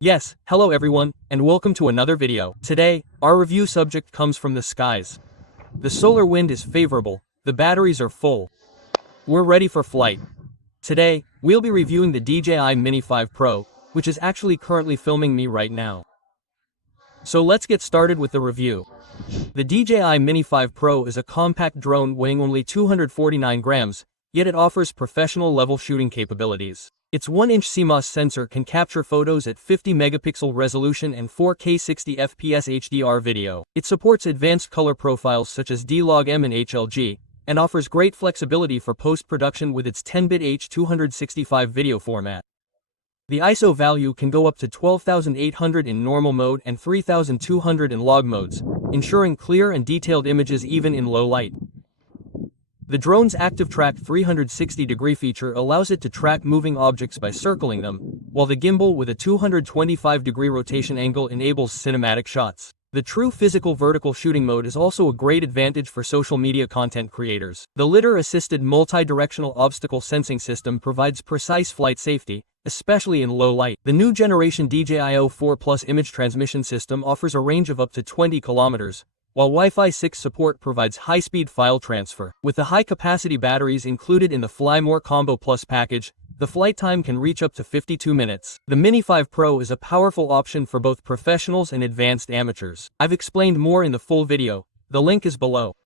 Yes, hello everyone, and welcome to another video. Today, our review subject comes from the skies. The solar wind is favorable, the batteries are full. We're ready for flight. Today, we'll be reviewing the DJI Mini 5 Pro, which is actually currently filming me right now. So let's get started with the review. The DJI Mini 5 Pro is a compact drone weighing only 249 grams, yet it offers professional-level shooting capabilities. Its 1-inch CMOS sensor can capture photos at 50-megapixel resolution and 4K 60 FPS HDR video. It supports advanced color profiles such as D-Log M and HLG, and offers great flexibility for post-production with its 10-bit H.265 video format. The ISO value can go up to 12,800 in normal mode and 3,200 in log modes, ensuring clear and detailed images even in low light. The drone's Active Track 360-degree feature allows it to track moving objects by circling them, while the gimbal with a 225-degree rotation angle enables cinematic shots. The true physical vertical shooting mode is also a great advantage for social media content creators. The LiDAR-assisted multi-directional obstacle sensing system provides precise flight safety, especially in low light. The new generation DJI O4 Plus image transmission system offers a range of up to 20 kilometers, while Wi-Fi 6 support provides high-speed file transfer. With the high-capacity batteries included in the Fly More Combo Plus package, the flight time can reach up to 52 minutes. The Mini 5 Pro is a powerful option for both professionals and advanced amateurs. I've explained more in the full video, the link is below.